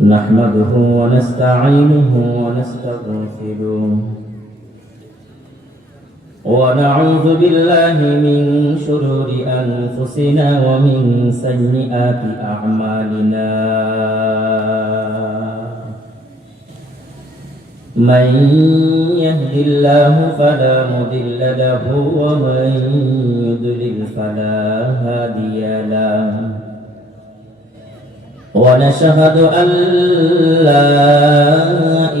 نحمده ونستعينه ونستغفره ونعوذ بالله من شرور أنفسنا ومن سيئات أعمالنا من يهد الله فلا مضل له ومن يضلل فلا هادي له ونشهد أن لا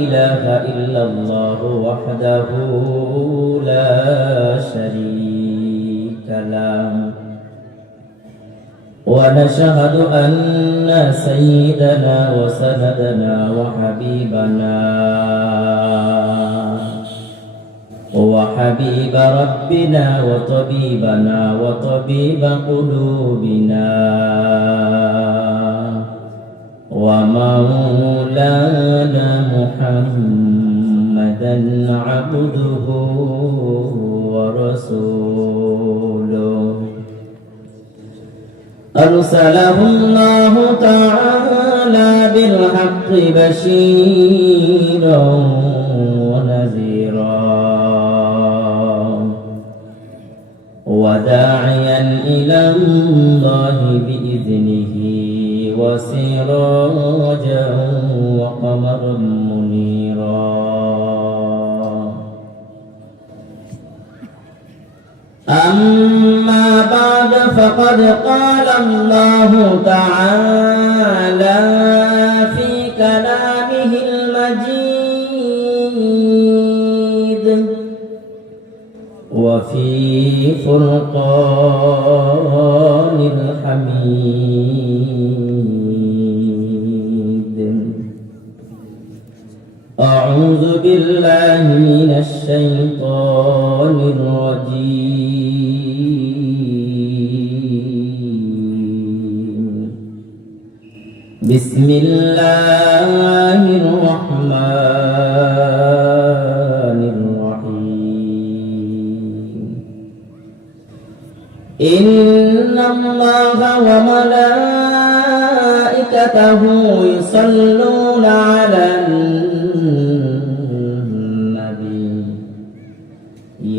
إله إلا الله وحده لا شريك له ونشهد أن سيدنا وسندنا وحبيب ربنا وطبيبنا وطبيب قلوبنا ومولانا محمدا عبده ورسوله أرسله الله تعالى بالحق بشيرا ونذيرا وداعيا إلى الله بإذنه وسراجا وقمرا منيرا أما بعد فقد قال الله تعالى في كلامه المجيد وفي فرقان الحميد أعوذ بالله من الشيطان الرجيم بسم الله الرحمن الرحيم إن الله وملائكته يصلون على النبي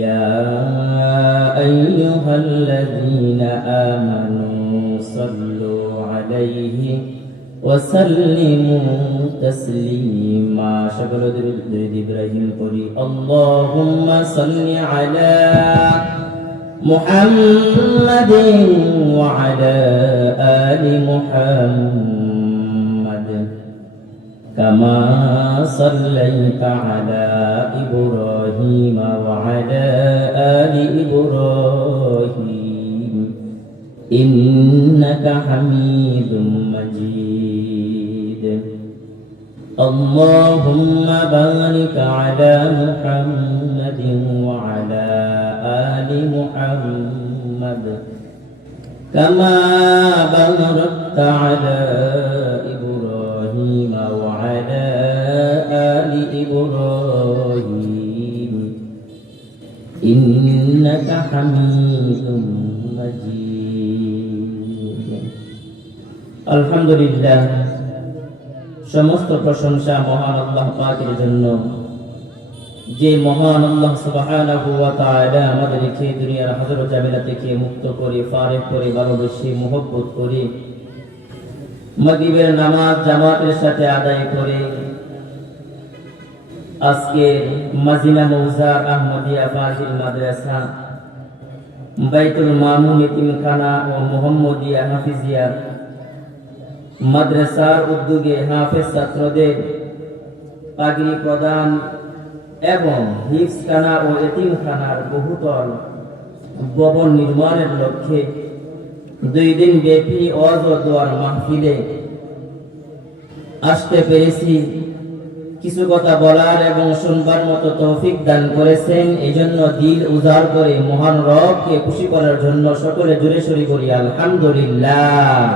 يا أيها الذين آمنوا صلوا عليه وسلموا تسليما شكرا إبراهيم قولي اللهم صل على محمد وعلى آل محمد كما صليت على إبراهيم وعلى آل إبراهيم إنك حميد مجيد اللهم بارك على محمد وعلى آل محمد كما باركت على إبراهيم وعلى آل إبراهيم إنك حميد مجيد الحمد لله সমস্ত প্রশংসা মহান আল্লাহ পাকের জন্য যে মহান আল্লাহ সুবহানাহু ওয়া তাআলা আমাদেরকে দুনিয়ার হাজারো ঝামেলা থেকে মুক্ত করে ফারেক করে ভালোবেসে মুহব্বত করে মাগরিবের নামাজ জামাতের সাথে আদায় করে আজকে মাজিনা মৌজা আহমদিয়া ফাজিল মাদ্রাসা বাইতুল মামুন এতিমখানা ও মুহাম্মদিয়া হাফিজিয়া মাদ্রাসার উদ্যোগে হাফেজ ছাত্রদের পাগড়ি প্রদান এবং হিফজখানা ও এতিমখানার বহুতল ভবন নির্মাণের লক্ষ্যে 2 দিন ব্যাপী ওয়াজ ও দোয়ার মাহফিলে আসতে পেরেছি। কিছু কথা বলার এবং শুনবার মতো তৌফিক দান করেছেন, এজন্য দিল উজাড় করে মহান রবকে খুশি করার জন্য সকলে জোরে সোরে করি আলহামদুলিল্লাহ।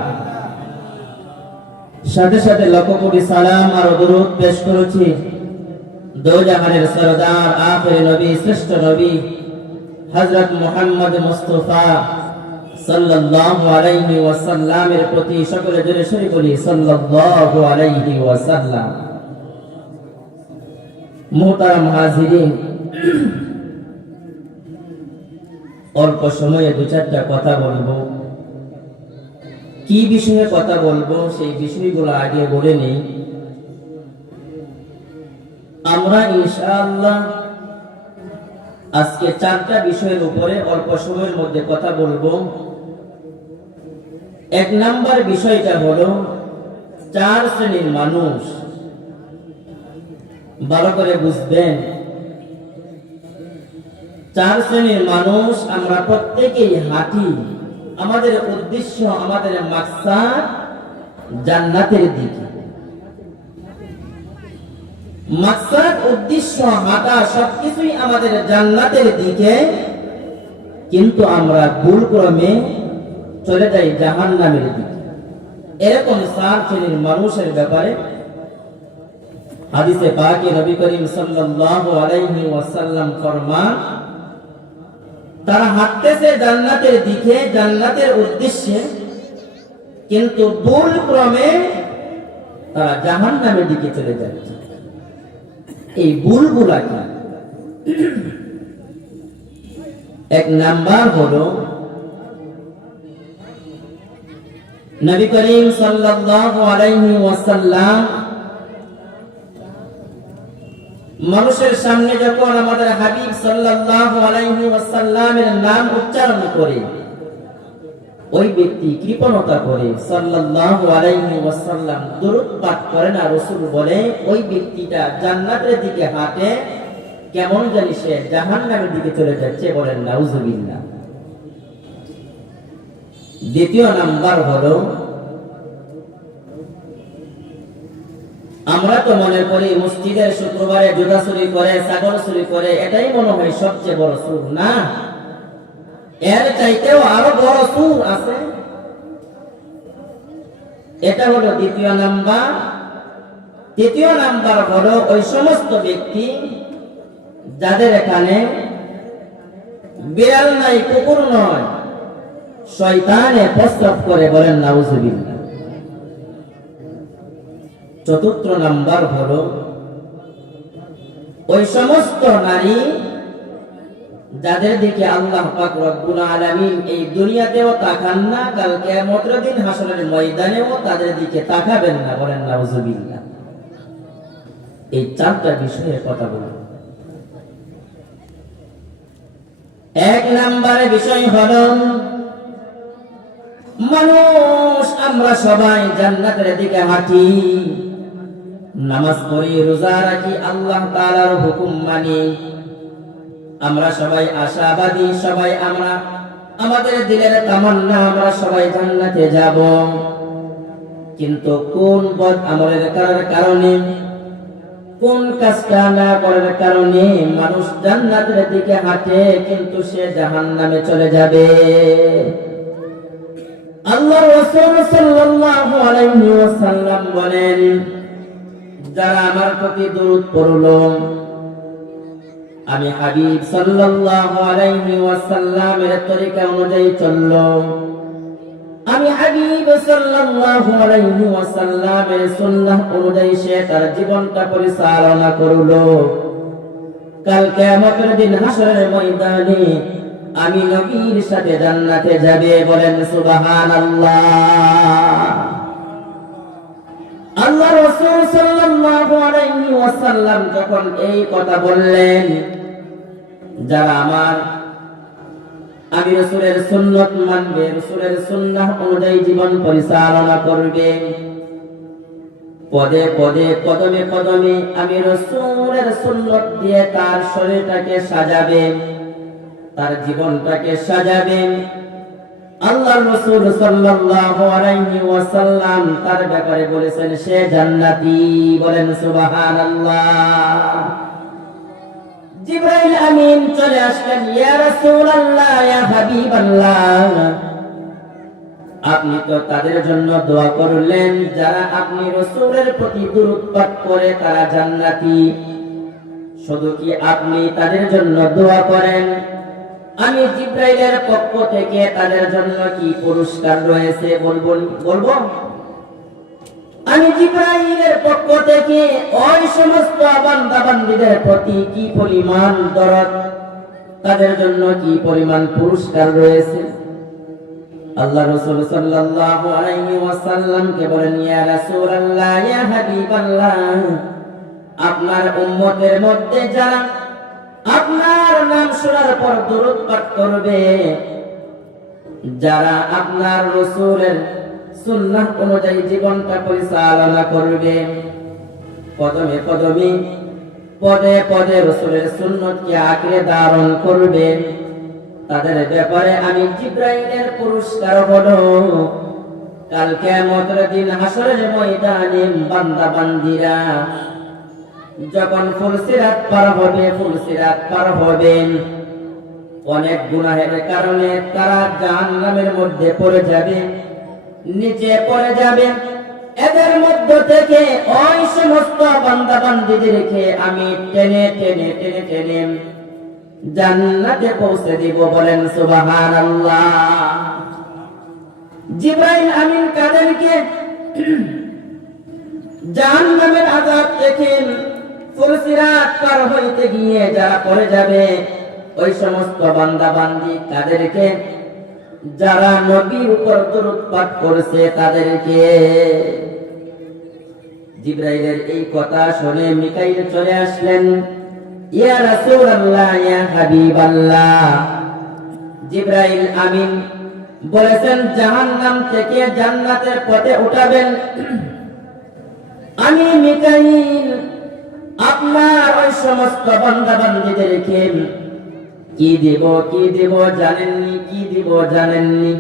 সাথে সাথে লক্ষ কোটি সালাম আর দরুদ পেশ করেছি দো জাহানের সরদার আখির নবী শ্রেষ্ঠ নবী হযরত মুহাম্মদ মুস্তাফা সাল্লাল্লাহু আলাইহি ওয়াসাল্লামের প্রতি সকলে জোরে সরে বলি সাল্লাল্লাহু আলাইহি ওয়াসাল্লাম। মুহতারাম হাজিরিন, অল্প সময়ে দু চারটা কথা বলবো। কি বিষয়ে কথা বলবো সেই বিষয়গুলো আগে বলে নেই। আমরা ইনশাআল্লাহ আজকে চারটা বিষয়ের উপরে অল্প সময়ের মধ্যে কথা বলবো। এক নাম্বার বিষয়টা হলো চার শ্রেণীর মানুষ। ভালো করে বুঝবেন, চার শ্রেণীর মানুষ আমরা প্রত্যেকেই হাঁটি। আমাদের উদ্দেশ্য, আমাদের মাকসাদ জান্নাতের দিকে। মাকসাদ, উদ্দেশ্য, হাঁটা সবকিছুই আমাদের জান্নাতের দিকে, কিন্তু আমরা ভুলক্রমে চলে যাই জাহান্নামের দিকে। এরকম চার শ্রেণীর মানুষের ব্যাপারে হাদিসে পাকে নবী করিম সাল্লাল্লাহু আলাইহি ওয়াসাল্লাম ফরমান, তারা হাঁটতেছে জান্নাতের দিকে, জান্নাতের উদ্দেশ্যে, কিন্তু ভুলক্রমে তারা জাহান্নামের দিকে চলে যাচ্ছে। এই ভুলগুলা কি? এক নাম্বার হলো নবী করিম সাল্লাল্লাহু আলাইহি ওয়াসাল্লাম মানুষের সামনে যখন আমাদের হাবিব সাল্লাল্লাহু আলাইহি ওয়াসাল্লামের নাম উচ্চারণ করে, ওই ব্যক্তি কৃপণতা করে, সাল্লাল্লাহু আলাইহি ওয়াসাল্লাম দরুদ পাঠ করে না, রাসূল বলে ওই ব্যক্তিটা জান্নাতের দিকে হাঁটে, কেমন জানি সে জাহান্নামের দিকে চলে যাচ্ছে, বলেন নাউজুবিল্লাহ। দ্বিতীয় নাম্বার হলো, আমরা তো মনে করি মসজিদের শুক্রবারে জুতা চুরি করে, ছাগল চুরি করে, এটাই মনে হয় সবচেয়ে বড় চুর। না, এর চাইতেও আরো বড় চুর আছে। এটা হলো দ্বিতীয় নাম্বার। তৃতীয় নাম্বার হলো ওই সমস্ত ব্যক্তি যাদের এখানে বিড়াল নাই, কুকুর নয়, শয়তানে প্রস্রাব করে, বলেন নাউজুবিল্লাহ। চতুর্থ নাম্বার হলো ওই সমস্ত নারী যাদের দিকে আল্লাহ পাক রব্বুল আলামিন এই দুনিয়াতেও তাকান না, কাল কিয়ামতের দিন হাসরের ময়দানেও তাদের দিকে তাকাবেন না, বলেন নাউজুবিল্লাহ। এই চারটা বিষয়ে কথা বলবো। এক নম্বরে বিষয় হলো মানুষ আমরা সবাই জান্নাতের দিকে হাঁটি, নামাজ পড়ি, রোজা রাখি, আল্লাহ তাআলার হুকুম মানি, আমরা সবাই আশাবাদী, সবাই আমরা আমাদের দিলের তামান্না আমরা সবাই জান্নাতে যাব। কিন্তু কোন বদ আমলের কারণে, কোন কাজটা না করার কারণে মানুষ জান্নাতের দিকে হাঁটে কিন্তু সে জাহান্নামে চলে যাবে। আল্লাহ রাসূল সাল্লাল্লাহু আলাইহি ওয়াসাল্লাম বলেন, যারা আমার প্রতি দরুদ পড়লো, আমি হাবিব সাল্লাল্লাহু আলাইহি ওয়াসাল্লামের তরিকা অনুযায়ী চললো, আমি হাবিব সাল্লাল্লাহু আলাইহি ওয়াসাল্লামের সুন্নাহ অনুযায়ী সে তার জীবনটা পরিচালনা করলো, কাল কিয়ামতের দিন হাসরের ময়দানে আমি নবীর সাথে জান্নাতে যাবে, বলেন সুবহানাল্লাহ। আল্লাহ রাসূল সাল্লাল্লাহু আলাইহি ওয়াসাল্লাম যখন এই কথা বললেন, যারা আমি রাসূলের সুন্নাত মানবে, রাসূলের সুন্নাহ অনুযায়ী জীবন পরিচালনা করবে, পদে পদে কদমে কদমে আমি রাসূলের সুন্নাত দিয়ে তার শরীরটাকে সাজাবে, তার জীবনটাকে সাজাবে, আল্লাহর রাসূল সাল্লাল্লাহু আলাইহি ওয়াসাল্লাম তার ব্যাপারে বলেছেন সে জান্নাতি, বলেন সুবহানাল্লাহ। জিবরাইল আমিন চলে আসলেন, ইয়া রাসূলুল্লাহ, ইয়া হাবিবাল্লাহ, আপনি তো তাদের জন্য দোয়া করলেন যারা আপনি রাসূলের প্রতি দরুদ পাঠ করে তারা জান্নাতি, শুধু কি আপনি তাদের জন্য দোয়া করেন আমি জিব্রাইলের পক্ষ থেকে তাদের জন্য কি পুরস্কার রয়েছে বলবো? আমি জিব্রাইলের পক্ষ থেকে ওই সমস্ত বান্দা-বান্দীদের প্রতি কি পরিমাণ দরদ, তাদের জন্য কি পরিমাণ পুরস্কার রয়েছে। আল্লাহ রাসূল সাল্লাল্লাহু আলাইহি ওয়াসাল্লাম কে বলেন, ইয়া রাসূলুল্লাহ, ইয়া হাবিবাল্লাহ, আপনার উম্মতের মধ্যে যারা আপনার নাম শোনার পর দরুদ পাঠ করবে, যারা আপনার রাসূলের সুন্নাহ অনুযায়ী জীবনটা পরিচালনা করবে, কদমে কদমে পদে পদে রাসূলের সুন্নতকে আঁকড়ে ধারণ করবে, তাদের ব্যাপারে আমি জিব্রাইলের পুরস্কার হলো কাল কিয়ামতের দিন হাসরের ময়দানে বান্দা বান্দীরা যখন ফুলসিরাত পার হবেন, অনেক গুনাহের কারণে তারা জাহান্নামের মধ্যে পড়ে যাবে, নিচে পড়ে যাবে। এদের মধ্য থেকে ওই সমস্ত বান্দা বান্দীদেরকে আমি টেনে টেনে টেনে টেনে জান্নাতে পৌঁছে দিব। বলেন সুবহানাল্লাহ। জিবরাইল আমিন কাদেরকে জাহান্নামের আযাব থেকে ফুলসিরাত পার হইতে গিয়ে যারা পড়ে যাবে, ওই সমস্ত বান্দা বান্দী তাদেরকে, যারা নবীর উপর দরুদ পাঠ করেছে তাদেরকে। জিবরাইলের এই কথা শুনে মিকাইল চলে আসলেন, ইয়া রাসূলুল্লাহ, ইয়া হাবিবাল্লাহ, জিবরাইল আমিন বলেছেন জাহান্নাম থেকে জান্নাতের পথে উঠাবেন। আমি মিকাইল আপনার ওই সমস্ত বান্দা বান্দীদেরকে কি দিব জানেননি?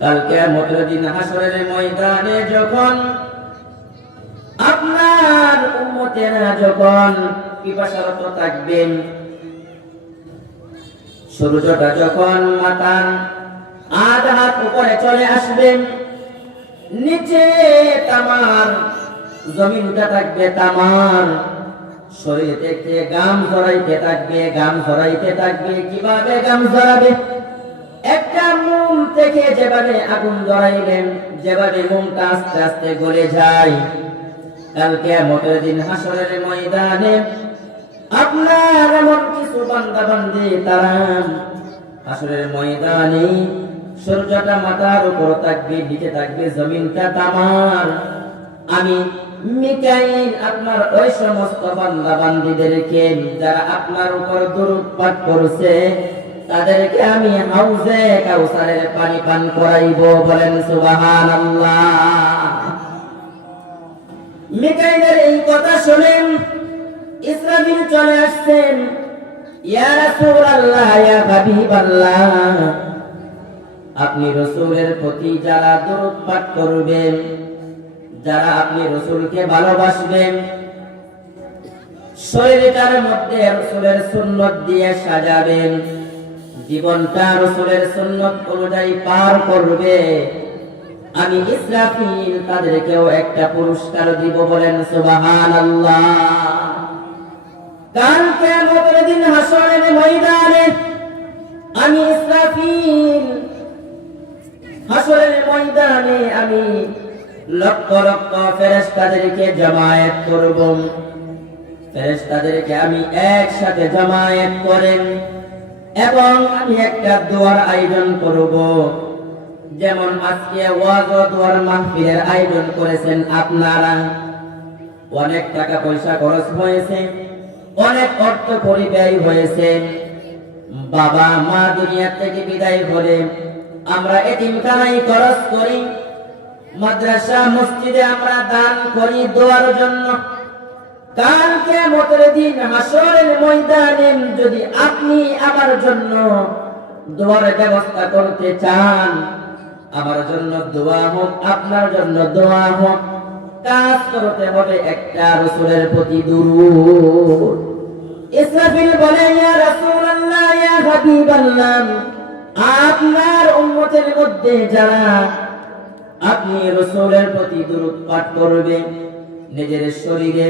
কাল কিয়ামতের দিন হাসরের ময়দানে যখন আপনার উম্মতেরা যখন পিপাসারত থাকবেন, সূর্যটা যখন মাথার আধা হাত উপরে চলে আসবেন, নিচে তামার জমিনটা থাকবে তামার, শরীর থেকে গাম ঝরাইতে থাকবে। কিভাবে গাম ঝরাবে? একটা মোম থেকে যেভাবে আগুন জ্বালাইলেন, যেভাবে মোমটা আস্তে আস্তে গলে যায়, কাল কিয়ামতের দিন হাসরের ময়দানে আপনার এমন কিছু বান্দা বান্দী তারা হাসরের ময়দানে সূর্যটা মাথার উপর থাকবে, নিচে থাকবে জমিনটা তামার। আমি মিকাইল আপনার ওই সমস্ত বান্দা বান্দীদেরকে যারা আপনার উপর দরুদ পাঠ করেছে তাদেরকে আমি হাউজে কাউসারের পানি পান করাইব। বলেন সুবহানাল্লাহ। মিকাইলের এই কথা শুনেন ইসরাফিল চলে আসছেন, ইয়া রাসূলুল্লাহ, ইয়া হাবিবাল্লাহ, আপনি রাসূলের প্রতি যারা দরুদ পাঠ করবেন, যারা আপনি রাসূলকে ভালোবাসবেন, শরীরটার মধ্যে রাসূলের সুন্নাত দিয়ে সাজাবেন, জীবনটা রাসূলের সুন্নাত অনুযায়ী পার করবে, আমি ইসরাফিল তাদেরকেও একটা পুরস্কার দিব। বলেন সুবহানাল্লাহ। কাল কিয়ামতের দিন হাসরের ময়দানে আমি ইসরাফিল হাসরের ময়দানে আমি লক্ষ লক্ষ ফেরেশতাদেরকে জামায়াত করব। ফেরেশতাদেরকে আমি একসাথে জামায়াত করেন এবং আমি একটা দোয়ার আয়োজন করব। যেমন আজকে ওয়াজ ও দোয়ার মাহফিলের আয়োজন করেছেন আপনারা, অনেক টাকা পয়সা খরচ হয়েছে, অনেক অর্থ পরিব্যয় হয়েছে। বাবা মা দুনিয়া থেকে বিদায় হলে আমরা এতিমখানায় খরচ করি, মাদ্রাসা মসজিদে আমরা দান করি দোয়ার জন্য। কাল কিয়ামতের দিন হাসরের ময়দানে যদি আপনি আমার জন্য দোয়ার ব্যবস্থা করতে চান, আমার জন্য দোয়া হোক, আপনার জন্য দোয়া হোক, কাজ করতে হবে একটা রাসূলের প্রতি দুরূদ। ইসরাফিল বলে, ইয়া রাসূলুল্লাহ, ইয়া হাবিবাল্লাহ, আপনার উম্মতের মধ্যে যারা আপনি রাসূলের প্রতি দুরূদ পাঠ করবে, নিজের শরীরে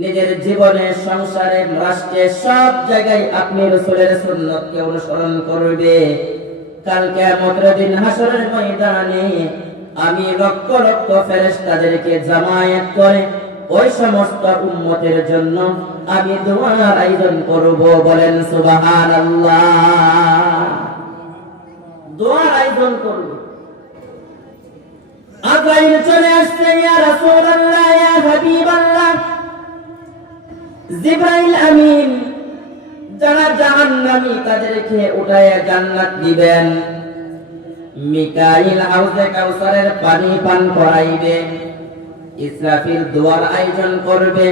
নিজের জীবনে, সংসারে, রাষ্ট্রে, সব জায়গায় আপনি রাসূলের সুন্নতকে অনুসরণ করবে। কাল কিয়ামতের দিন হাসরের ময়দানে আমি লক্ষ লক্ষ ফেরেশতাদেরকে জামায়াত করে ওই সমস্ত উম্মতের জন্য আমি দোয়ার আয়োজন করব। বলেন সুবহানাল্লাহ। দোয়ার আয়োজন করব। আজরাইল চলে আসছে, ইয়া রাসূলুল্লাহ, ইয়া হাবিবাল্লাহ। জিবরাইল আমিন যারা জাহান্নামী তাদেরকে উঠায় জান্নাত দিবেন। মিকাইল হাউজে কাউসারের পানি পান করাইবে। ইসরাফিল দোয়ার আয়োজন করবে।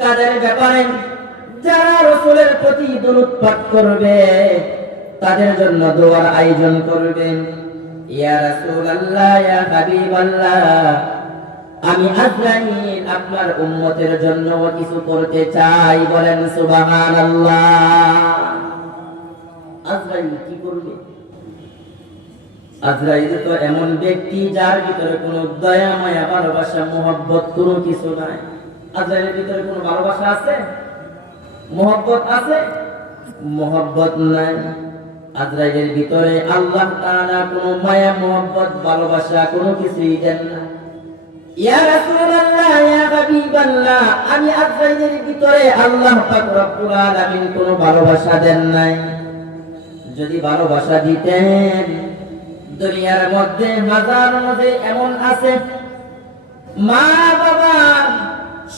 তাদের ব্যাপারে যারা রাসূলের প্রতি দরুদ পাঠ করবে তাদের জন্য দোয়ার আয়োজন করবেন। ইয়া রাসূলুল্লাহ, ইয়া হাবিবাল্লাহ, আমি আজরাইল আপনার উম্মতের জন্য কিছু করতে চাই। বলেন সুবহানাল্লাহ। আজরাইল কি করবে? আজরাইল তো এমন ব্যক্তি যার ভিতরে কোনো দয়া, মায়া, ভালোবাসা, মোহব্বত কোনো কিছু নাই। আজরাইলের ভিতরে কোনো ভালোবাসা আছে? মোহব্বত আছে? মোহব্বত নাই। আজরাইলের ভিতরে আল্লাহ তাআলা কোনো মায়া, মোহব্বত, ভালোবাসা কোনো কিছুই দেন না। ইয়া রাসূলুল্লাহ, ইয়া হাবিবাল্লাহ, আমি আজরাইলের ভিতরে আল্লাহ পাক রব্বুল আলামিন কোনো ভালোবাসা দেন নাই। যদি ভালোবাসা দিতেন, দুনিয়ার মধ্যে হাজার মধ্যে এমন আছে মা বাবা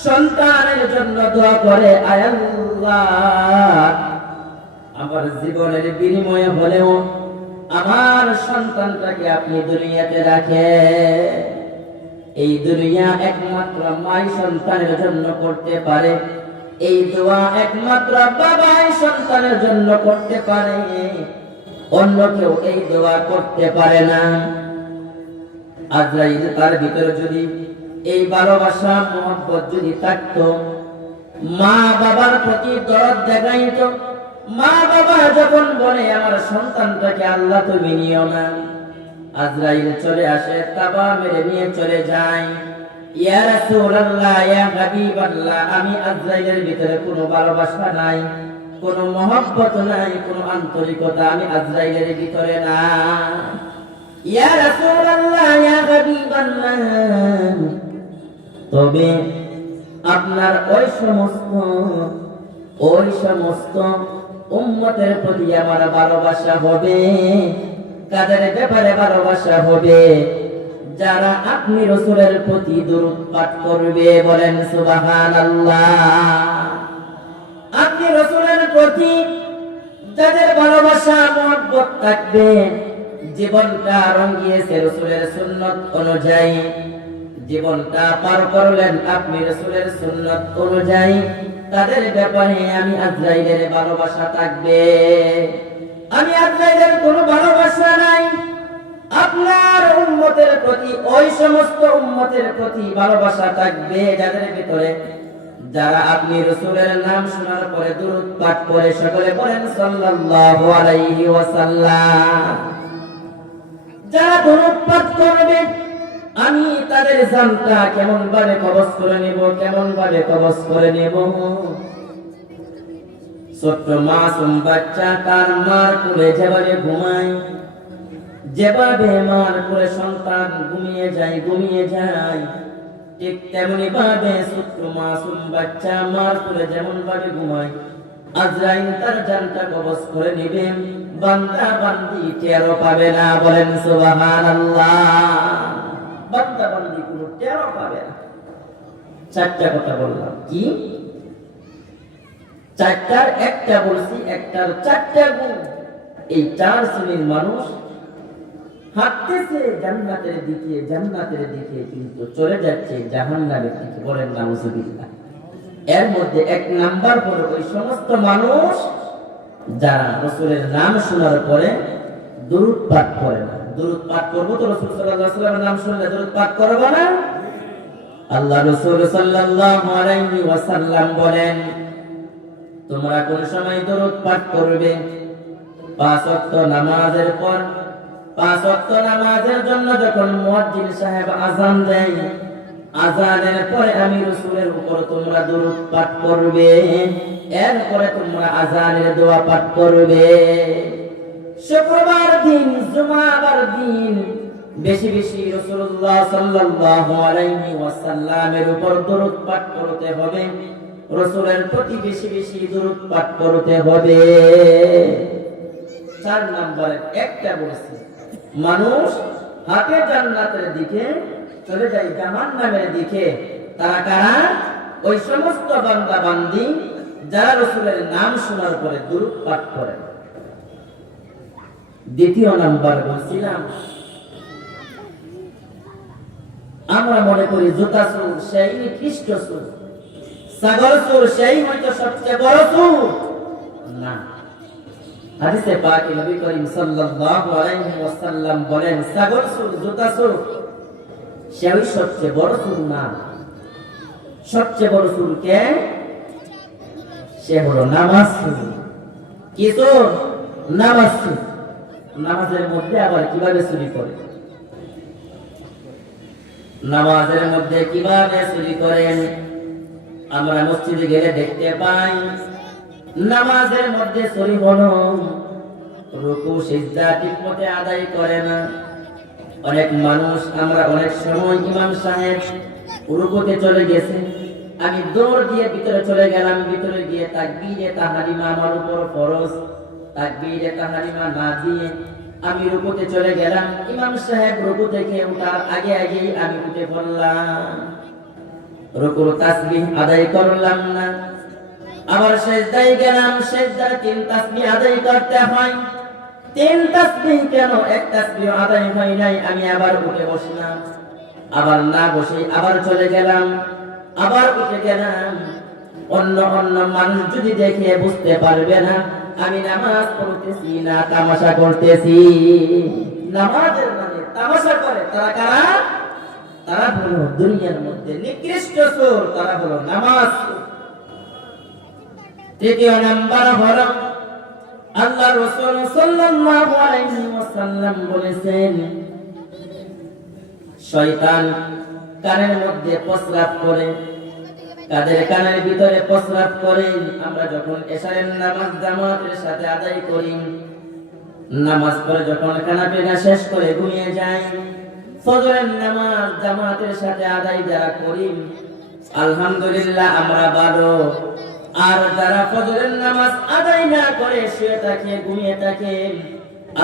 সন্তানের জন্য দোয়া করে, আয় আল্লাহ, আমার জীবনের বিনিময়ে হলেও আমার সন্তানটাকে আপনি দুনিয়াতে রাখেন। এই দুনিয়া একমাত্র মাই সন্তানের জন্য করতে পারে। এই দোয়া একমাত্র বাবাই সন্তানের জন্য করতে পারে। অন্য কেউ এই দোয়া করতে পারে না। আজরাইল তার ভিতরে যদি এই ভালোবাসা, মোহব্বত যদি থাকতো, মা বাবার প্রতি দরদ দেখাইতো, মা বাবা যখন বলে আমার সন্তানটাকে আল্লাহ তুমি নিও না, আজরাইল চলে আসে, তাবা মেরে নিয়ে চলে যায়। ইয়া রাসূলুল্লাহ, ইয়া হাবিবাল্লাহ, আমি আজরাইলের ভিতরে কোনো ভালোবাসা নাই, কোনো মহব্বত নাই, কোনো আন্তরিকতা আমি আজরাইলের ভিতরে না। ইয়া রাসূলুল্লাহ, ইয়া হাবিবাল্লাহ, তবে আপনার ওই সমস্ত উম্মতের প্রতি আমার ভালোবাসা হবে। কাদের ব্যাপারে ভালোবাসা হবে? যারা আপনি রাসূলের প্রতি দরুদ পাঠ করবে। বলেন সুবহানাল্লাহ। আপনি রাসূলের প্রতি যাদের ভালোবাসা, মহব্বত থাকবে, জীবনটা রঙিয়েছে রাসূলের সুন্নাত অনুযায়ী, জীবনটা পার করলেন আপনি রাসূলের সুন্নাত অনুযায়ী, তাদের ব্যাপারে আমি আজরাইলের ভালোবাসা থাকবে। আমি আজরাইলের কোনো ভালোবাসা নাই। আপনার উম্মতের প্রতি, ওই সমস্ত উম্মতের প্রতি ভালোবাসা থাকবে যাদের ভিতরে, যারা আপনি রাসূলের নাম শোনার পরে দরুদ পাঠ করে সকলে বলেন সাল্লাল্লাহু আলাইহি ওয়াসাল্লাম। যারা দরুদ পাঠ করবে আমি তাদের জানটা কেমন ভাবে কবজ করে নেব, কেমন ভাবে কবজ করে নেব। ছোট্ট মাসুম বাচ্চা তার মার কোলে যেভাবে ঘুমায়, যেভাবে মার কোলে সন্তান ঘুমিয়ে যায়, ঠিক তেমনি ভাবে ছোট্ট মাসুম বাচ্চা মার কোলে যেমন ভাবে ঘুমায়, আজরাইল তার জানটা কবজ করে নেবেন। বান্দা বান্দি টেরও পাবে না। বলেন সুবহানাল্লাহ। বান্দা বান্দি কোনো টেরও পাবে না। চারটা কথা বললাম, কি? চারটার একটা বলছি, একটার চারটা গুণ। এই চার শ্রেণীর মানুষ হাঁটতেছে জান্নাতের দিকে, কিন্তু চলে যাচ্ছে জাহান্নামের দিকে। বলেন নাউজুবিল্লাহ। এর মধ্যে এক নাম্বার হলো ওই সমস্ত মানুষ যারা রাসূলের নাম শোনার পরে দরুদ পাঠ করে না। দরুদ পাঠ করবো তো রাসূল সাল্লাল্লাহু আলাইহি ওয়াসাল্লামের নাম শুনলে দরুদ পাঠ করবো না? আল্লাহ রাসূল সাল্লাল্লাহু আলাইহি ওয়াসাল্লাম বলেন, তোমরা কোন সময় দরুদ পাঠ করবে? 5 ওয়াক্ত নামাজের পর। 5 ওয়াক্ত নামাজের জন্য যখন মুয়াজ্জিন সাহেব আযান দেয়, আযানের পরে আমি রাসূলের উপর তোমরা দরুদ পাঠ করবে, এরপরে তোমরা আযানের দোয়া পাঠ করবে। শুক্রবার দিন, জুমাবার দিন বেশি বেশি রাসূলুল্লাহ সাল্লাল্লাহু আলাইহি ওয়াসাল্লামের উপর দরুদ পাঠ করতে হবে, রাসূলের প্রতি বেশি বেশি দরুদ পাঠ করতে হবে। 4 নম্বরে একটা বলেছি, মানুষ হাতে জান্নাতের দিকে চলে যায় জাহান্নামের দিকে। তারা কারা? ওই সমস্ত বান্দা বান্দি যারা রাসূলের নাম শোনার পরে দরুদ পাঠ করে। দ্বিতীয় নাম্বার বলছিলাম, আমরা মনে করি জুতা চোর সেই নিকৃষ্ট চোর, ছাগল চোর সেই হয়তো সবচেয়ে বড় চোর। না, হাদিসে পাকে নবী করিম সাল্লাল্লাহু আলাইহি ওয়াসাল্লাম বলেন, ছাগল চোর, জুতা চোর সেই সবচেয়ে বড় চোর না। সবচেয়ে বড় চোর কে? সে হলো নামাজ চোর। কি চোর? নামাজ চোর। নামাজের মধ্যে আবার কিভাবে চুরি করে? নামাজের মধ্যে কিভাবে চুরি করেন আমরা মসজিদে গেলে দেখতে পাই। নামাজের মধ্যে চুরি হলো রুকু সিজদা ঠিকমতো আদায় করে না। অনেক মানুষ, আমরা অনেক সময় ইমাম সাহেব রুকুতে চলে গেছে, আমি দৌড় দিয়ে ভিতরে চলে গেলাম, ভিতরে গিয়ে তাকবীরে তাহরিমা আমার উপর ফরজ, তাকবীরে তাহরিমা না দিয়ে আমি রুকুতে চলে গেলাম। ইমাম সাহেব রুকু থেকে ওঠার আগে আগে আমি উঠে পড়লাম, রুকুর তাসবিহ আদায় করলাম না। আবার সিজদায় গেলাম, সিজদার 3 তাসবিহ আদায় করতে হয়। 3 তাসবিহ কেন, 1 তাসবিহ আদায় হয় নাই। আমি আবার উঠে বসলাম, আবার না বসে আবার চলে গেলাম, আবার উঠে গেলাম। অন্য অন্য মানুষ যদি দেখে বুঝতে পারবে না আমি নামাজ পড়তেছি না তামাশা করতেছি। নামাজের নামে তামাশা করে তারা কারা? তারা হলো দুনিয়ার মধ্যে নিকৃষ্ট চোর, তারা হলো নামাজ চোর। তৃতীয় নাম্বার হলো আল্লাহ রাসূল সাল্লাল্লাহু আলাইহি ওয়াসাল্লাম বলেছেন, শয়তান কানের মধ্যে প্রস্রাব করে, কাদের কানের ভিতরে প্রস্রাব করে। আমরা যখন এশারের নামাজ জামাতের সাথে আদায় করি, নামাজ পড়ে যখন খানা পিনা শেষ করে ঘুমিয়ে যাই, ফজরের নামাজ জামাতের সাথে আদায় যারা করি আলহামদুলিল্লাহ আমরা ভালো। আর যারা ফজরের নামাজ আদায় না করে শুয়ে থাকে, ঘুমিয়ে থাকে,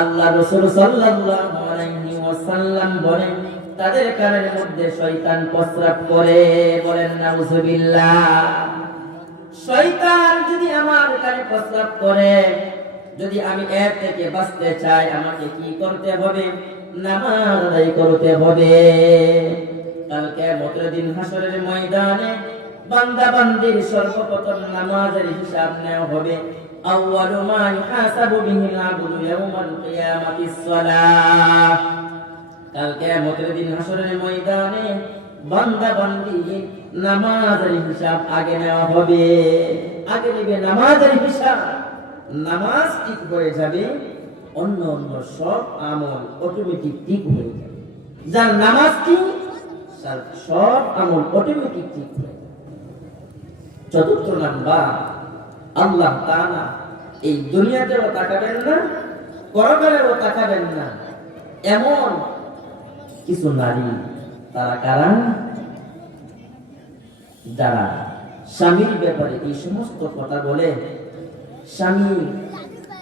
আল্লাহ রাসূল সাল্লাল্লাহু আলাইহি ওয়াসাল্লাম বলেন তাদের কানের মধ্যে শয়তান প্রস্রাব করে। বলেন নাউযুবিল্লাহ। শয়তান যদি আমার কানে প্রস্রাব করে, যদি আমি এর থেকে বাঁচতে চাই আমাকে কি করতে হবে? নামাজ আদায় করতে হবে। কাল কিয়ামতের দিন হাসরের ময়দানে বান্দা বান্দির সর্বপ্রথম নামাজের হিসাব নেওয়া হবে। আউয়ালু মা ইহাসাবু বিহিল আবদু ইয়াউমাল কিয়ামাতিস সালাহ। কাল কিয়ামতের দিন হাসরের ময়দানে বান্দা বান্দি নামাজের হিসাব আগে নেওয়া হবে। আগে নেবে নামাজের হিসাব। নামাজ ঠিক হয়ে যাবে, অন্য অন্য সব আমল অটোমেটিক ঠিক হয়ে যাবে। যার নামাজ ঠিক, সব আমল অটোমেটিক ঠিক হয়ে যাবে। চতুর্থ নাম্বার, আল্লাহ তাআলা এই দুনিয়াতেও তাকাবেন না, পরকালেও তাকাবেন না এমন কিছু নারী, তারা কারা? যারা স্বামীর ব্যাপারে এই সমস্ত কথা বলে। স্বামী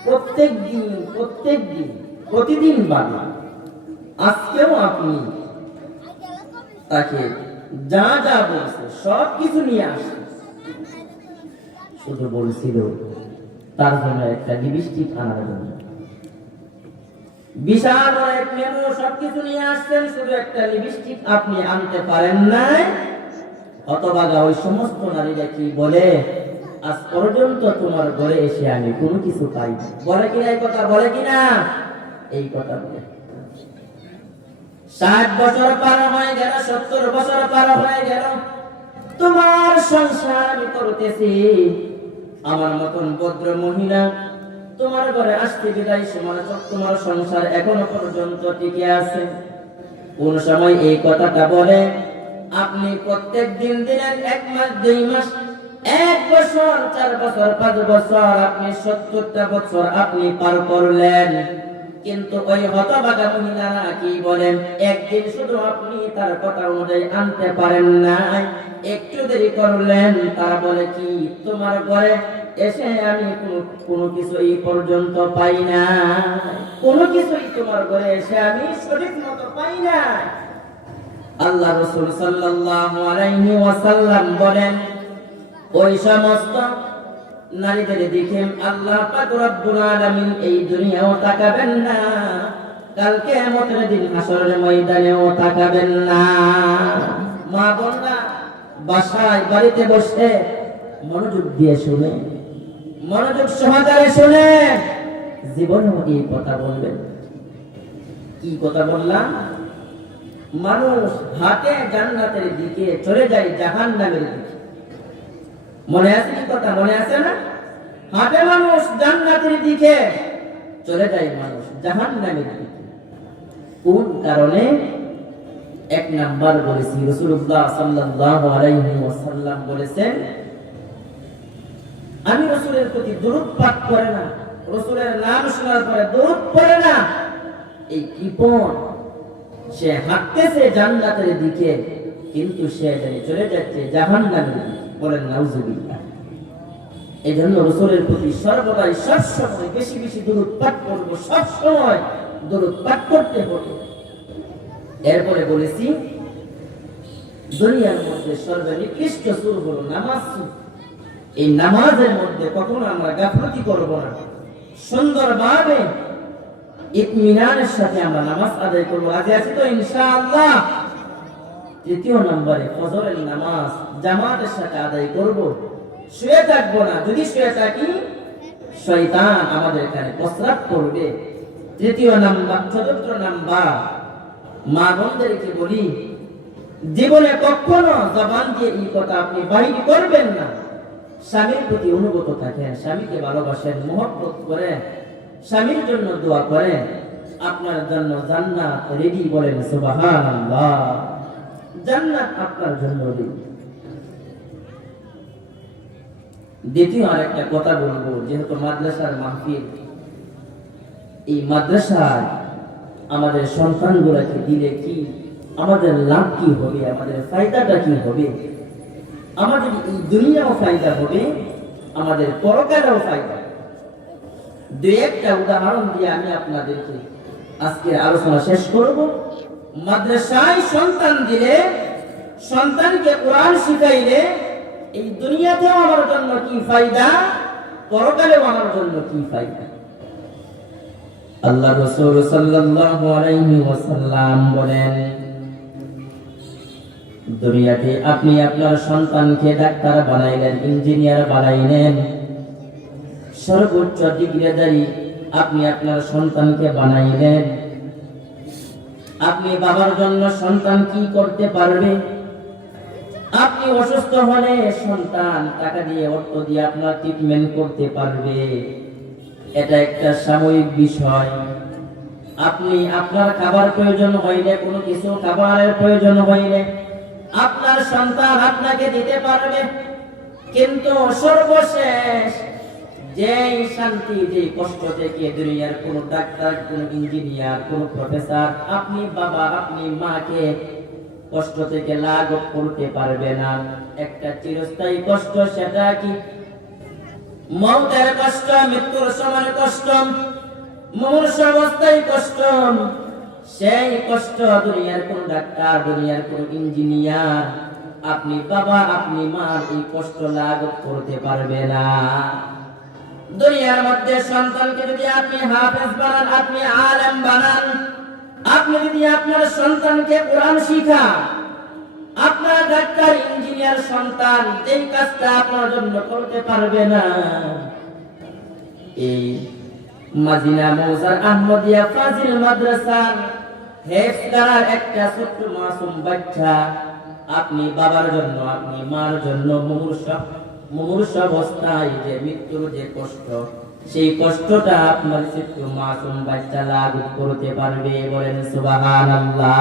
প্রত্যেক দিন প্রতিদিন বাদে আজকেও আপনি তাকে যা যা বলছে সব কিছু নিয়ে আসছে, শুধু বলছিল তার জন্য একটা লিপস্টিক আনার জন্য। বিশাল এক মেমো সবকিছু নিয়ে আসছেন, শুধু একটা লিপস্টিক আপনি আনতে পারেন নাই। হতভাগা ওই সমস্ত নারীরা কি বলে, আজ পর্যন্ত তোমার ঘরে এসে আমি কোনো কিছু পাই না। বলে কিনা এই কথা? বলে কিনা এই কথা? বলে 60 বছর পার হয়ে গেল, 70 বছর পার হয়ে গেল, তোমার সংসার আমি করতেছি। আমার মতন ভদ্র মহিলা তোমার ঘরে আসতে বিদায় সময় তোমার সংসার এখনো পর্যন্ত টিকে আছে। কোন সময় এই কথাটা বলে? আপনি প্রত্যেক দিন দিলেন 1 মাস 2 মাস 1 বছর 4 বছর 5 বছর, আপনি 70টা বছর আপনি পার করলেন, কিন্তু ওই হতভাগা মহিলারা কি বলেন, একদিন শুধু আপনি তার কথা অনুযায়ী আনতে পারেন না, একটু দেরি করলেন, তারা বলে কি তোমার ঘরে এসে আমি কোনো কিছু এই পর্যন্ত পাই না, কোনো কিছুই তোমার ঘরে এসে আমি সঠিক মতো পাই না। আল্লাহ রাসূল সাল্লাল্লাহু আলাইহি ওয়াসাল্লাম বলেন, ওই সমস্ত নারীদের দিকে আল্লাহ পাক রব্বুল আলামিন এই দুনিয়াও তাকাবেন না, কাল কিয়ামতের দিন হাসরের ময়দানেও তাকাবেন না। মা বোনরা বাসায় বাড়িতে বসে মনোযোগ দিয়ে শুনে, মনোযোগ সহকারে শুনে জীবনেও এই কথা বলবেন। কি কথা বললাম? মানুষ হাঁটে জান্নাতের দিকে, চলে যায় জাহান্নামের দিকে। মনে আছে কি কথা? মনে আছে না? হাঁটে মানুষ জান্নাতের দিকে, চলে যায় মানুষ জাহান্নামের দিকে। কোন কারণে? 1 নাম্বার বলেছি, রাসূলুল্লাহ সাল্লাল্লাহু আলাইহি ওয়াসাল্লাম বলেছেন, আমি রাসূলের প্রতি দরুদ পাঠ করে না, রাসূলের নাম শোনার পরে দরুদ পড়ে না, এই কৃপণ সে হাঁটতেছে জান্নাতের দিকে, কিন্তু সে চলে যাচ্ছে জাহান্নামের দিকে। বলেন নাউজুবিল্লাহ। এজন্য রাসূলের প্রতি সর্বদাই সবসময় বেশি বেশি দরুদ পাঠ করব, সবসময় দরুদ পাঠ করতে হবে। এরপরে বলেছি, দুনিয়ার মধ্যে সর্বনিকৃষ্ট সুর হলো নামাজ। এই নামাজের মধ্যে কখনো আমরা গাফলতি করব না, সুন্দরভাবে ইতমিনানের সাথে আমরা নামাজ আদায় করব। আজ আছি তো ইনশাআল্লাহ। 3 নম্বরে ফজরের নামাজ জামাতের সাথে আদায় করব, শুয়ে থাকবো না। যদি শুয়ে থাকি শয়তান আমাদের এখানে প্রস্রাব করবে। 4 নাম্বার মা বোনদেরকে বলি, জীবনে কখনো জবান দিয়ে এই কথা আপনি বাহির করবেন না। স্বামীর প্রতি অনুগত থাকেন, স্বামীকে ভালোবাসেন, মহব্বত করেন, স্বামীর জন্য দোয়া করেন, আপনার জন্য জান্নাত রেডি। বলেন সুবহানাল্লাহ। জান্নাত আপনার জন্য রেডি। দ্বিতীয় আরেকটা কথা বলবো, যেহেতু মাদ্রাসার মাহফিল, এই মাদ্রাসায় আমাদের সন্তানগুলোকে দিলে কি আমাদের লাভ কি হবে, আমাদের ফায়দাটা কি হবে? আমাদের এই দুনিয়াও ফায়দা হবে, আমাদের পরকালেও ফায়দা। 2-1টা উদাহরণ দিয়ে আমি আপনাদেরকে আজকে আলোচনা শেষ করব। মাদ্রাসায় সন্তান দিলে, সন্তানকে কোরআন শিখাইলে এই দুনিয়াতেও আমার জন্য কি ফায়দা, পরকালেও আমার জন্য কি ফায়দা। আল্লাহ রাসূল সাল্লাল্লাহু আলাইহি ওয়াসাল্লাম বলেন, দুনিয়াতে আপনি আপনার সন্তানকে ডাক্তার বানাইলেন, ইঞ্জিনিয়ার বানাইলেন, সর্বোচ্চ ডিগ্রিধারী আপনি আপনার সন্তানকে বানাইলেন। আপনি বাবার জন্য সন্তান কি করতে পারবে? আপনি অসুস্থ হলে সন্তান টাকা দিয়ে, অর্থ দিয়ে আপনার ট্রিটমেন্ট করতে পারবে। এটা একটা সাময়িক বিষয়। আপনি আপনার খাবার প্রয়োজন হইলে, কোনো কিছু খাবারের প্রয়োজন হইলে আপনার সন্তান আপনাকে দিতে পারবে, কিন্তু সর্বশেষ যেই শান্তি, যে কষ্ট থেকে দুনিয়ার কোন ডাক্তার, কোন ইঞ্জিনিয়ার, কোন প্রফেসর আপনি বাবা, আপনি মাকে কষ্ট থেকে লাঘব করতে পারবে না। একটা চিরস্থায়ী কষ্ট, সেটা কি? মৌতের কষ্ট, মৃত্যুর সময় কষ্ট, মুমূর্ষু অবস্থায় কষ্ট। সেই কষ্ট দুনিয়ার কোন ডাক্তার, দুনিয়ার কোন ইঞ্জিনিয়ার আপনি বাবা, আপনি মা এই কষ্ট লাঘব করতে পারবে না। দুনিয়ার মধ্যে সন্তানকে যদি আপনি হাফেজ বানান, আপনি আলেম বানান, আপনি যদি আপনার সন্তানকে কোরআন শিখান, আপনার ডাক্তার ইঞ্জিনিয়ার সন্তান এই কাজটা আপনার জন্য করতে পারবে না। এই মাদিনা মৌজার আহমদিয়া ফাজিল মাদ্রাসার হেফজদার একটা ছোট্ট মাসুম বাচ্চা, আপনি বাবার জন্য, আপনি মার জন্য মুমূর্ষু অবস্থায় যে মৃত্যুর যে কষ্ট, সেই কষ্টটা আপনার ছোট্ট মাসুম বাচ্চা লাঘব করতে পারবে। বলেন সুবহানাল্লাহ।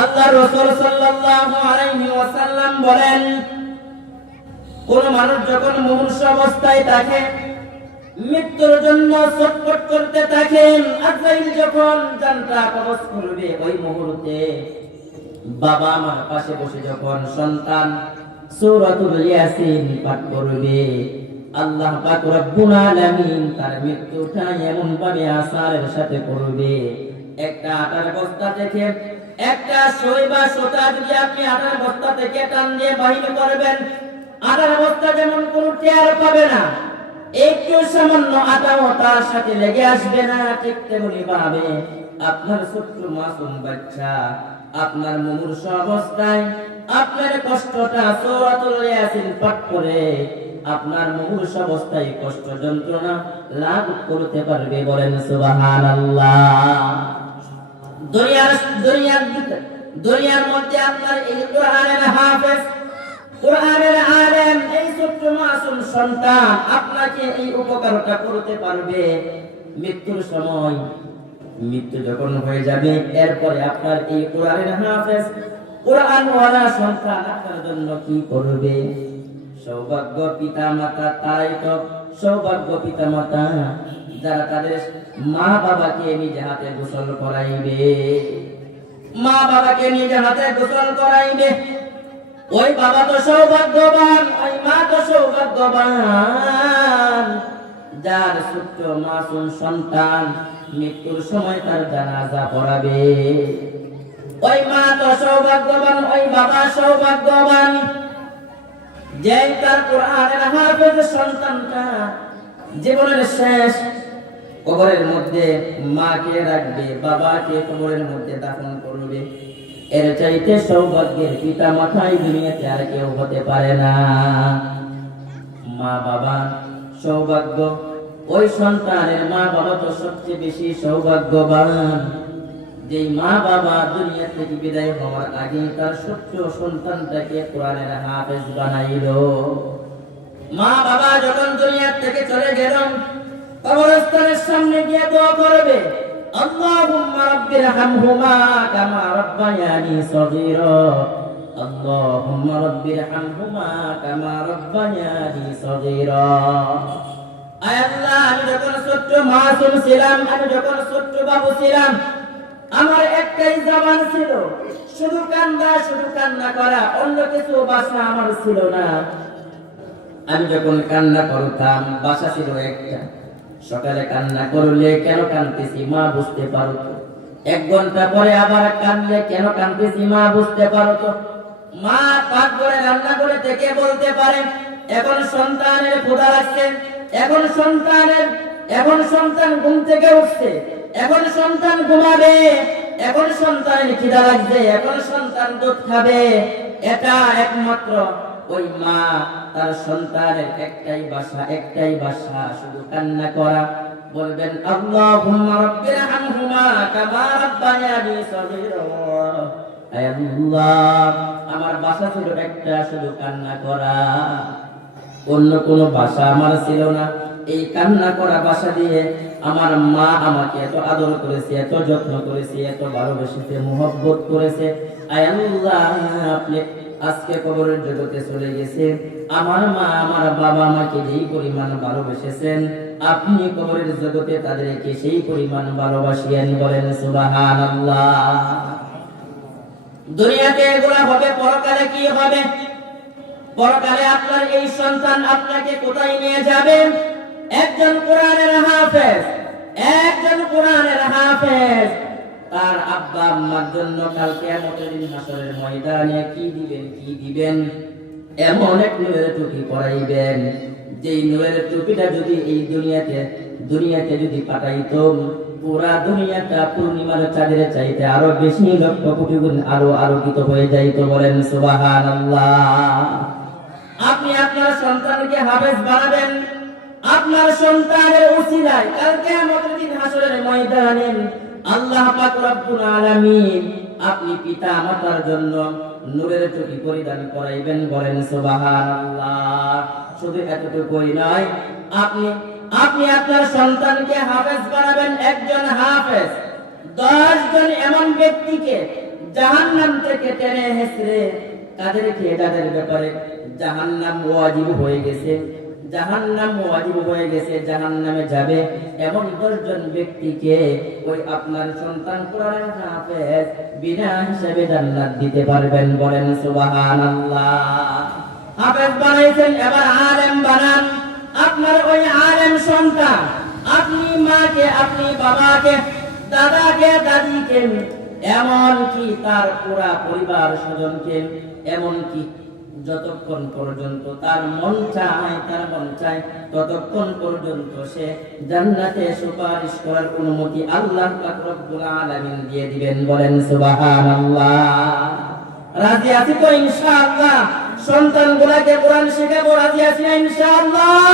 আল্লাহ রাসূল সাল্লাল্লাহু আলাইহি ওয়াসাল্লাম বলেন, কোন মানুষ যখন মুমূর্ষ অবস্থায় থাকে, মৃত্যুর জন্য ছটফট করতে থাকেন, আজরাইল যখন জানটা কবজ করবে, ওই মুহূর্তে বাবা আমার পাশে বসে যখন সন্তান সূরাতুল ইয়াসিন পাঠ করবে, আল্লাহ পাক রব্বুল আলামিন তার মৃত্যুটা এমন ভাবে আসারের সাথে করবে। একটা আটার বস্তা থেকে একটা সই বা সুতা যদি আপনি আটার বস্তা থেকে টান দিয়ে বাহির করবেন, আটার বস্তা যেমন কোনো টের পাবে না, একটু সামান্য আটাও তার সাথে লেগে আসবে না, ঠিক তেমনি ভাবে আপনার ছোট্ট মাসুম বাচ্চা আপনার মুমূর্ষ অবস্থায় আপনার কষ্টটা সূরাতুল ইয়াসিন পাঠ করে আপনার মুমূর্ষ অবস্থায় কষ্ট যন্ত্রণা লাঘব করতে পারবে। বলেন সুবহানাল্লাহ। দুনিয়ার মধ্যে আপনার এই কোরআনের হাফেজ, কোরআনের আলেম, এই ছোট্ট মাসুম সন্তান আপনাকে এই উপকারটা করতে পারবে। মৃত্যুর সময় মৃত্যু যখন হয়ে যাবে, এরপরে আপনার এই কোরআনের হাফেজ, কোরআনওয়ালা সন্তান আপনার জন্য কি করবে? সৌভাগ্য পিতা মাতা, তারাই তো সৌভাগ্য পিতা মাতা যারা তাদের মা বাবাকে নিজে হাতে গোসল করাইবে, মা বাবাকে নিজে হাতে গোসল করাইবে। ওই বাবা তো সৌভাগ্যবান, ওই মা তো সৌভাগ্যবান যার ছোট্ট মাসুম সন্তান মৃত্যুর সময় তার জানাজা পড়াবে। ওই মা তো সৌভাগ্যবান, ওই বাবা সৌভাগ্যবান যে তার কোরআনের হাফেজ সন্তানটা জীবনের শেষ কবরের মধ্যে মাকে রাখবে, বাবাকে কবরের মধ্যে দাফন করবে। এর চাইতে সৌভাগ্যের পিতা মাতাই দুনিয়াতে আর কেউ হতে পারে না। মা বাবা সৌভাগ্য, ওই সন্তানের মা বাবা তো সবচেয়ে বেশি সৌভাগ্যবান। যেই মা বাবা দুনিয়া থেকে বিদায় হওয়ার আগে তার ছোট্ট সন্তানটাকে কোরআনের হাফেজ বানাইলো। মা বাবা যখন দুনিয়া থেকে চলে গেল, কবরস্থানের সামনে গিয়ে দোয়া করবে, আল্লাহুম্মা রাব্বিরহামহুমা কামা রাব্বায়ানি সগীরা, আল্লাহুম্মা রাব্বিরহামহুমা কামা রাব্বায়ানি সগীরা। আয় আল্লাহ, আমি যখন ছোট্ট মাসুম ছিলাম, আমি যখন ছোট্ট বাবু ছিলাম, আমার একটাই জবান ছিল, শুধু কান্না করা, অন্য কিছু ভাষা আমার ছিল না। আমি যখন কান্না করতাম, ভাষা ছিল একটা। সকালে কান্না করলে কেন কাঁদতেছি মা বুঝতে পারতো, 1 ঘন্টা পরে আবার কাঁদলে কেন কাঁদতেছি মা বুঝতে পারতো। মা পাক করে রান্না করে থেকে বলতে পারে, এখন সন্তানের ক্ষুধা লাগছে, এখন সন্তান ঘুম থেকে উঠছে, এখন সন্তান ঘুমাবে, এখন সন্তানের খিদা লাগছে, এখন সন্তান দুধ খাবে। এটা একমাত্র ওই মা তার সন্তানের একটাই ভাষা, শুধু কান্না করা। বলবেন আল্লাহুম্মা রাব্বিরহামহুমা কামা রাব্বায়ানি সগীরা। আয় আল্লাহ, আমার ভাষা ছিল একটা, শুধু কান্না করা, অন্য কোনো ভাষা আমার ছিল না। এই কান্না করা ভাষা দিয়ে আমার মা আমাকে এত আদর করেছে, এত যত্ন করেছে, এত ভালোবেসেছে, মুহব্বত করেছে। আয় আল্লাহ, আপনি আজকে কবরের জগতে চলে গেছে, আমার মা আমার বাবা আমাকে যেই পরিমাণ ভালোবেসেছেন, আপনি কবরের জগতে তাদেরকে সেই পরিমাণ ভালোবাসিয়েন। বলেন সুবহানাল্লাহ। দুনিয়াতে এগুলা হবে, পরকালে কি হবে? পরকালে আপনার এই সন্তান আপনাকে কোথায় নিয়ে যাবে? একজন কোরআনের হাফেজ তার আব্বা আম্মার জন্য কাল কিয়ামতের দিন হাসরের ময়দানে কি দিবেন? এমন এক নূরের টুপি পরাইবেন, যেই নূরের টুপিটা যদি এই দুনিয়াতে যদি পাঠাইতো, পুরা দুনিয়াটা পূর্ণিমার চাঁদের চাইতে আরো বেশি লক্ষ কোটি গুণ আরো আলোকিত হয়ে যাইত। বলেন সুবহানাল্লাহ। আপনি আপনার সন্তানকে হাফেজ বানাবেন, আপনার সন্তানের উসিলায় কাল কিয়ামতের দিন হাসরের ময়দানে আল্লাহ পাক রব্বুল আলামিন আপনি পিতা মাতার জন্য নূরের টুপি পরিধান করাইবেন। বলেন সুবহানাল্লাহ। শুধু এতটুকুই নয়, আপনি আপনার সন্তানকে হাফেজ বানাবেন। একজন হাফেজ 10 জন এমন ব্যক্তিকে জাহান্নাম থেকে টেনে হেসড়ে তাদেরকে তাদের ব্যাপারে জাহান্নাম ওয়াজিব হয়ে গেছে, জাহান্নাম ওয়াজিব হয়ে গেছে, জাহান্নামে যাবে এমন 10 জন ব্যক্তিকে ওই আপনার সন্তান কোরআনের হাফেজ বিনা হিসাবে জান্নাত দিতে পারবেন। বলেন সুবহানাল্লাহ। হাফেজ বানাইছেন, এবার আলেম বানান। আপনার ওই আলেম সন্তান, আপনি মাকে, আপনি বাবাকে, দাদাকে, দাদিকে, এমন কি তার পুরা পরিবার স্বজনকে, এমন কি যতক্ষণ পর্যন্ত তার মন চায় ততক্ষণ পর্যন্ত সে জান্নাতে সুপারিশ করার অনুমতি আল্লাহ পাক রব্বুল আলামিন দিয়ে দিবেন। বলেন সুবহানাল্লাহ। রাজি আছি তো ইনশাআল্লাহ? সন্তানগুলোকে কোরআন শেখাবো, রাজি আছি না ইনশাআল্লাহ?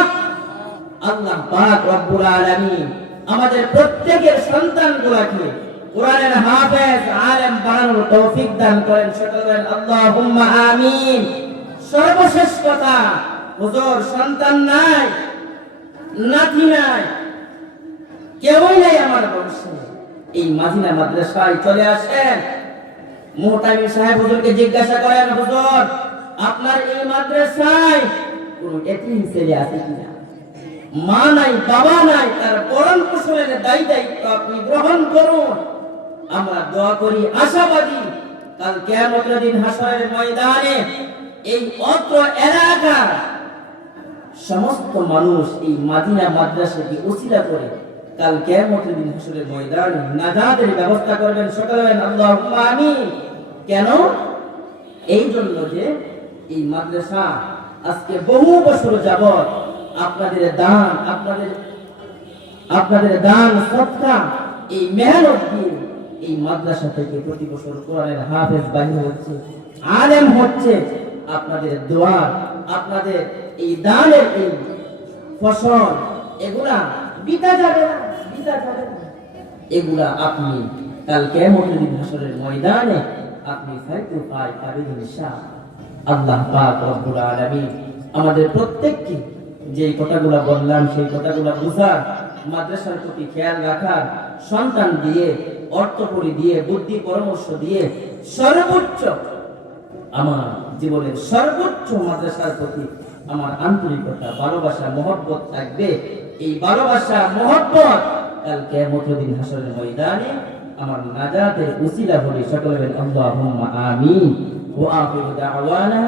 আল্লাহ পাক রব্বুল আলামিন আমাদের প্রত্যেকের সন্তানগুলোকে কোরআনের হাফেজ আলেম বানানোর তৌফিক দান করেন। সকলে বলেন আল্লাহুম্মা আমিন। সর্বশেষ কথা, হুজুর সন্তান নাই, নাতি নাই, কেউই নাই আমার বংশে, এই মাদিনা মাদ্রাসায় চলে আসেন। মুহতামিম সাহেব হুজুরকে জিজ্ঞাসা করেন, হুজুর আপনার এই মাদ্রাসায় কোন এতিম ছেলে আছে কিনা? মা নাই, বাবা নাই, তার ভরণ পোষণের দায়িত্ব আপনি গ্রহণ করুন। আমরা দোয়া করি, আশাবাদী, কাল কিয়ামতের দিন হাসরের ময়দানে এই অত্র এলাকার সমস্ত মানুষ এই মাদিনা মাদ্রাসাকে উসিলা করে কাল কিয়ামতের দিন হাসরের ময়দানে নাজাতের ব্যবস্থা করবেন। সকলে বলেন আল্লাহুম্মা আমিন। কেন? এই জন্য যে এই মাদ্রাসা আজকে বহু বছর যাবত আপনাদের দান সদকা, এই মেহনত দিয়ে এই মাদ্রাসা থেকে প্রতি বছর কোরআনের হাফেজ বাহির হচ্ছে, আলেম হচ্ছে। আপনাদের দোয়া, আপনাদের এই দানের এই ফসল, এগুলা বিতা যাবে না, বিতা যাবে না। এগুলা আপনি কাল কিয়ামতের দিন হাসরের ময়দানে আপনি পাবেন ইনশাআল্লাহ। আল্লাহ পাক রব্বুল আলামিন আমাদের প্রত্যেককে যে কথাগুলো বললাম সেই কথাগুলো বুঝার, মাদ্রাসার প্রতি খেয়াল রাখার, সন্তান দিয়ে, অর্থকড়ি দিয়ে, বুদ্ধি পরামর্শ দিয়ে সর্বোচ্চ, আমার জীবনের সর্বোচ্চ মাদ্রাসার প্রতি আমার আন্তরিকতা, ভালোবাসা, মহব্বত থাকবে। এই ভালোবাসা, মহব্বত কাল কিয়ামতের দিন হাসরের ময়দানে আমার নাজাতের উসিলা হবে। সকলে বলেন আল্লাহুম্মা আমিন। ওয়া আখিরু দাওয়ানা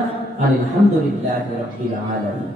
আলহামদুলিল্লাহি রাব্বিল আলামিন।